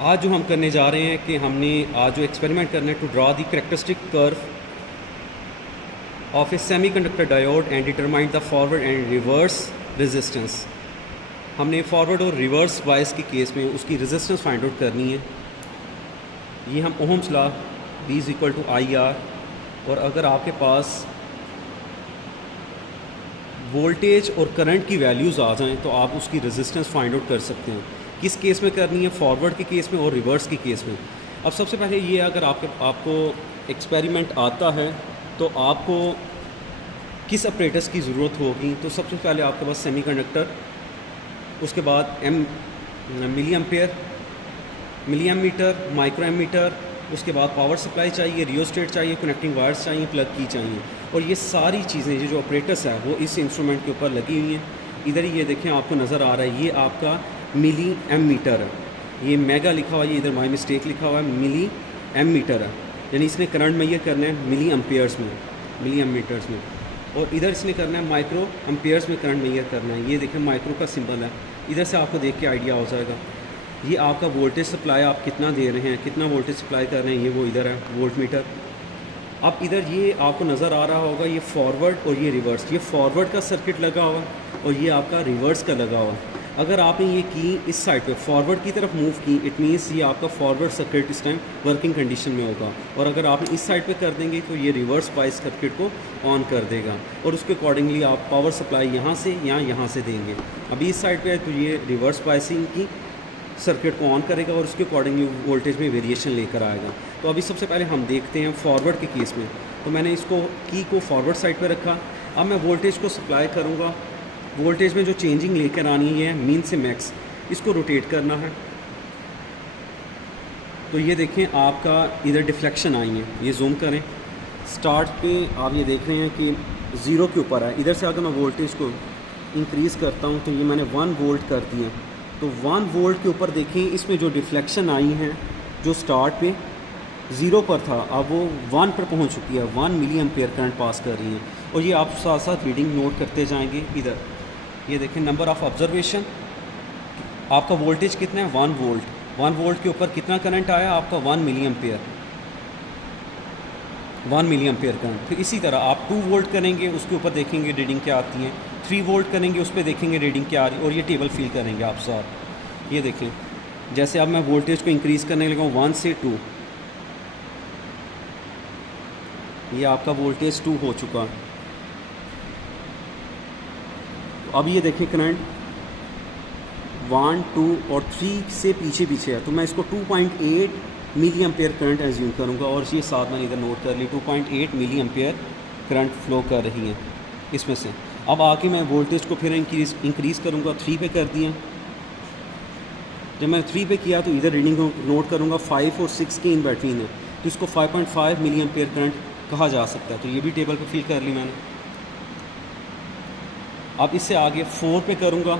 आज जो हम करने जा रहे हैं कि हमने आज जो एक्सपेरिमेंट करना है to draw the characteristic curve of a semiconductor diode and determine the forward and reverse resistance. हमने फॉरवर्ड और रिवर्स बायस के केस में उसकी रेजिस्टेंस फाइंड आउट करनी है। ये हम ओहम्स लॉ B = IR, और अगर आपके पास वोल्टेज और करंट की वैल्यूज़ आ जाएं तो आप उसकी रेजिस्टेंस फाइंड आउट कर सकते हैं। किस केस में करनी है, फॉरवर्ड के केस में और रिवर्स के केस में। अब सबसे पहले ये अगर आपको एक्सपेरिमेंट आता है तो आपको किस ऑपरेटर्स की ज़रूरत होगी। तो सबसे पहले आपके पास सेमीकंडक्टर, उसके बाद milli ampere, milli ammeter, micro ammeter, उसके बाद पावर सप्लाई चाहिए, रियोस्टेट चाहिए, कनेक्टिंग वायर्स चाहिए, प्लग की चाहिए। और ये सारी चीज़ें ये जो ऑपरेटर्स है वो इस इंस्ट्रूमेंट के ऊपर लगी हुई हैं। इधर ये देखें, आपको नज़र आ रहा है, ये आपका मिली एमीटर है। ये मेगा लिखा हुआ है, ये इधर माई मिस्टेक लिखा हुआ है, मिली एमीटर है, यानी इसने करंट मेजर करना है मिली एम्पेयर्स में, मिली एमीटर्स में। और इधर इसने करना है माइक्रो एम्पेयर्स में करंट मेजर करना है। ये देखें माइक्रो का सिंबल है, इधर से आपको देख के आइडिया हो जाएगा। ये आपका वोल्टेज सप्लाई आप कितना दे रहे हैं, कितना वोल्टेज सप्लाई कर रहे हैं, ये वो इधर है वोल्ट मीटर। अब इधर ये आपको नज़र आ रहा होगा, ये फॉरवर्ड और ये रिवर्स, ये फॉरवर्ड का सर्किट लगा हुआ और ये आपका रिवर्स का लगा हुआ। अगर आपने ये की इस साइड पे फॉरवर्ड की तरफ मूव की, इट मीन्स ये आपका फॉरवर्ड सर्किट इस टाइम वर्किंग कंडीशन में होगा। और अगर आपने इस साइड पे कर देंगे तो ये रिवर्स बायस सर्किट को ऑन कर देगा और उसके अकॉर्डिंगली आप पावर सप्लाई यहाँ से या यहाँ से देंगे। अभी इस साइड पे है तो ये रिवर्स बायसिंग की सर्किट को ऑन करेगा और उसके अकॉर्डिंगली वोल्टेज में वेरिएशन लेकर आएगा। तो अभी सबसे पहले हम देखते हैं फॉरवर्ड के केस में। तो मैंने इसको की को फॉरवर्ड साइड पे रखा। अब मैं वोल्टेज को सप्लाई करूँगा। वोल्टेज में जो चेंजिंग लेकर आनी है मीन से मैक्स, इसको रोटेट करना है। तो ये देखें आपका इधर डिफ्लेक्शन आई है, ये जूम करें। स्टार्ट पे आप ये देख रहे हैं कि 0 के ऊपर है। इधर से अगर मैं वोल्टेज को इंक्रीज़ करता हूँ तो ये मैंने 1 वोल्ट कर दिया। तो 1 वोल्ट के ऊपर देखें इसमें जो डिफ्लेक्शन आई है, जो स्टार्ट पे 0 पर था अब वो 1 पर पहुंच चुकी है, 1 मिली एम्पेयर करंट पास कर रही है। और ये आप साथ साथ रीडिंग नोट करते जाएंगे। इधर ये देखें नंबर ऑफ़ ऑब्जर्वेशन, आपका वोल्टेज कितना है 1 वोल्ट। 1 वोल्ट के ऊपर कितना करंट आया आपका 1 milli ampere, 1 milli ampere current. फिर इसी तरह आप 2 वोल्ट करेंगे, उसके ऊपर देखेंगे रीडिंग क्या आती है। 3 वोल्ट करेंगे, उस पर देखेंगे रीडिंग क्या आ रही है। और ये टेबल फिल करेंगे आप साथ। ये देखें जैसे अब मैं वोल्टेज को इंक्रीज़ करने लगा 1 से 2, ये आपका वोल्टेज 2 हो चुका। तो अब ये देखें करंट 1, 2 और 3 से पीछे पीछे है। तो मैं इसको 2.8 मिली एम्पेयर करंट एज्यूम करूँगा और ये साथ मैंने इधर नोट कर ली, 2.8 मिली एम्पेयर करंट फ्लो कर रही है इसमें से। अब आके मैं वोल्टेज को फिर इंक्रीज़ करूँगा, 3 पे कर दिया। जब मैं 3 पे किया तो इधर रीडिंग को नोट करूँगा 5 और 6 के इन बिटवीन है, तो इसको 5.5 मिली एम्पेयर करंट कहा जा सकता है। तो ये भी टेबल पे फिल कर ली मैंने। अब इससे आगे 4 पे करूँगा।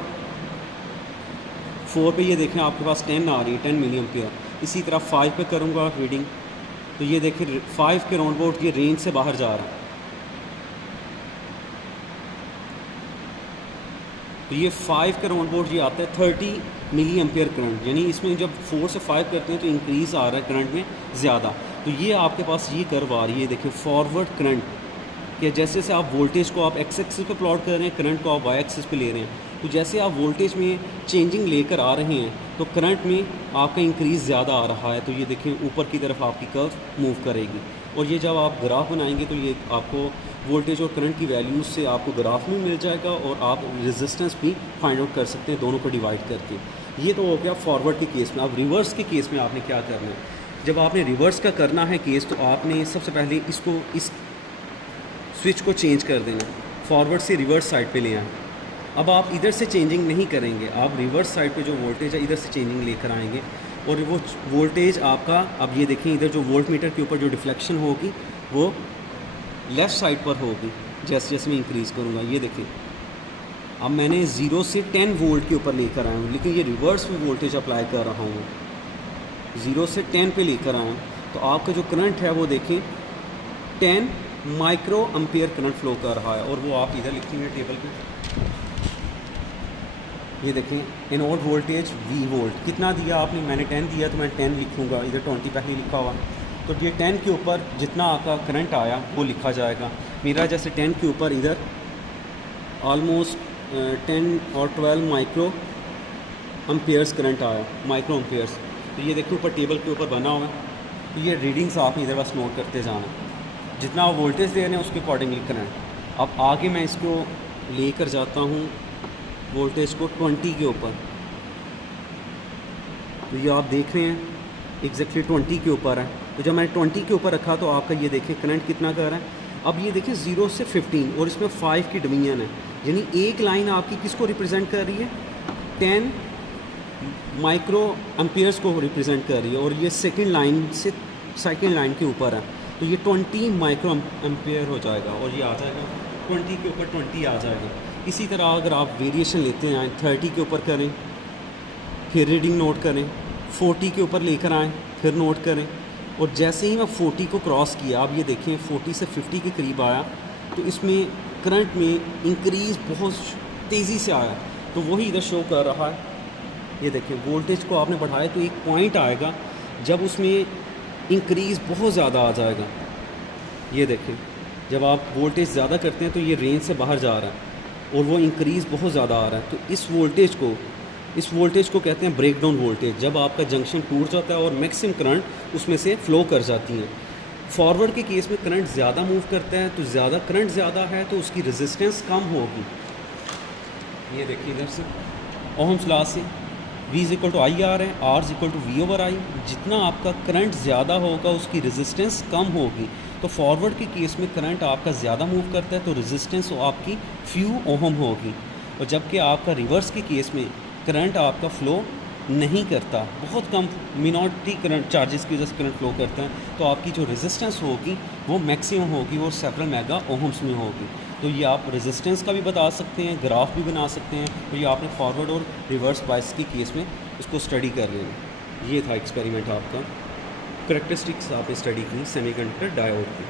4 पे ये देखें आपके पास 10 आ रही है, 10 मिली एम्पेयर। इसी तरह 5 पे करूँगा रीडिंग, तो ये देखें 5 के राउंड अबाउट ये रेंज से बाहर जा रहा है। तो ये 5 के राउंड अबाउट ये आता है 30 मिली एम्पेयर करंट, यानी इसमें जब 4 से 5 करते हैं तो इंक्रीज़ आ रहा है करंट में ज़्यादा। तो ये आपके पास ये कर्व आ रही है, देखिए फॉरवर्ड करंट कि जैसे से आप वोल्टेज को आप एक्स एक्सिस पे प्लॉट कर रहे हैं, करंट को आप वाई एक्सिस पे ले रहे हैं। तो जैसे आप वोल्टेज में चेंजिंग लेकर आ रहे हैं तो करंट में आपका इंक्रीज़ ज़्यादा आ रहा है। तो ये देखें ऊपर की तरफ आपकी कर्व मूव करेगी। और ये जब आप ग्राफ बनाएंगे तो ये आपको वोल्टेज और करंट की वैल्यूज़ से आपको ग्राफ में मिल जाएगा और आप रेजिस्टेंस भी फाइंड आउट कर सकते हैं दोनों को डिवाइड करके। ये तो हो गया फॉरवर्ड के केस में। अब रिवर्स के केस में आपने क्या करना है, जब आपने रिवर्स का करना है केस तो आपने सबसे पहले इसको इस स्विच को चेंज कर देना, फॉरवर्ड से रिवर्स साइड पे ले आए। अब आप इधर से चेंजिंग नहीं करेंगे, आप रिवर्स साइड पे जो वोल्टेज है इधर से चेंजिंग लेकर आएंगे और वो वोल्टेज आपका, अब ये देखें इधर जो वोल्ट मीटर के ऊपर जो डिफ्लेक्शन होगी वो लेफ़्ट साइड पर होगी जैसे जैसे मैं इंक्रीज़ करूँगा। ये देखें अब मैंने 0 से 10 वोल्ट के ऊपर लेकर आया हूँ, लेकिन ये रिवर्स में वोल्टेज अप्लाई कर रहा हूँ, 0 से 10 पे लेकर आया हूँ। तो आपका जो करंट है वो देखें 10 माइक्रो एम्पेयर करंट फ्लो कर रहा है। और वो आप इधर लिखेंगे टेबल पे, ये देखें इनोड वोल्टेज V वोल्ट कितना दिया आपने, मैंने 10 दिया तो मैं 10 लिखूँगा, इधर 20 पहले लिखा हुआ। तो ये 10 के ऊपर जितना आपका करंट आया वो लिखा जाएगा। मेरा जैसे 10 के ऊपर इधर ऑलमोस्ट 10 और 12 माइक्रो एम्पेयर्स करंट आया, माइक्रो एम्पेयर्स। तो ये देखो ऊपर टेबल के ऊपर बना हुआ है। तो ये रीडिंग्स आपने इधर बस नोट करते जाना, जितना आप वोल्टेज दे रहे हैं उसके अकॉर्डिंगली करंट। अब आगे मैं इसको लेकर जाता हूँ वोल्टेज को 20 के ऊपर। तो ये आप देख रहे हैं एग्जैक्टली 20 के ऊपर है। तो जब मैंने 20 के ऊपर रखा तो आपका ये देखें करंट कितना कर रहा है। अब ये देखें 0 से 15 और इसमें 5 की डिवीजन है, यानी एक लाइन आपकी किसको रिप्रेजेंट कर रही है, 10 माइक्रो एम्पियर्स को रिप्रेजेंट कर रही है, और ये सेकंड लाइन से सेकंड लाइन के ऊपर है। तो ये 20 माइक्रो एम्पियर हो जाएगा और ये आ जाएगा 20 के ऊपर 20 आ जाएगा। इसी तरह अगर आप वेरिएशन लेते हैं 30 के ऊपर करें, फिर रीडिंग नोट करें, 40 के ऊपर लेकर आएँ, फिर नोट करें, और जैसे ही मैं 40 को क्रॉस किया, आप ये देखें 40 से 50 के करीब आया, तो इसमें करंट में इंक्रीज़ बहुत तेज़ी से आया। तो वही इधर शो कर रहा है। ये देखें वोल्टेज को आपने बढ़ाया तो एक पॉइंट आएगा जब उसमें इंक्रीज़ बहुत ज़्यादा आ जाएगा। ये देखें जब आप वोल्टेज ज़्यादा करते हैं तो ये रेंज से बाहर जा रहा है और वो इंक्रीज़ बहुत ज़्यादा आ रहा है। तो इस वोल्टेज को कहते हैं ब्रेक डाउन वोल्टेज, जब आपका जंक्शन टूट जाता है और मैक्सिमम करंट उसमें से फ़्लो कर जाती है। फॉरवर्ड के केस में करंट ज़्यादा मूव करता है, तो ज़्यादा करंट ज़्यादा है तो उसकी रेजिस्टेंस कम होगी। ये देखिए इधर से ओहम्स लॉ से V = IR है, R = V/I। जितना आपका करंट ज़्यादा होगा उसकी रेजिस्टेंस कम होगी। तो फॉरवर्ड के केस में करंट आपका ज़्यादा मूव करता है तो रेजिस्टेंस आपकी फ्यू ओहम होगी, और जबकि आपका रिवर्स के केस में करंट आपका फ़्लो नहीं करता, बहुत कम मिनॉरिटी करंट चार्जेस की वजह से करंट फ्लो करता है, तो आपकी जो रेजिस्टेंस होगी वो मैक्सिमम होगी और सेवरल मेगा ओहम्स में होगी। तो ये आप रेजिस्टेंस का भी बता सकते हैं, ग्राफ भी बना सकते हैं। तो ये आपने फॉरवर्ड और रिवर्स बायस के केस में उसको स्टडी कर लेना। ये था एक्सपेरिमेंट आपका, करैक्टरिस्टिक्स आपने स्टडी की सेमीकंडक्टर डायोड की।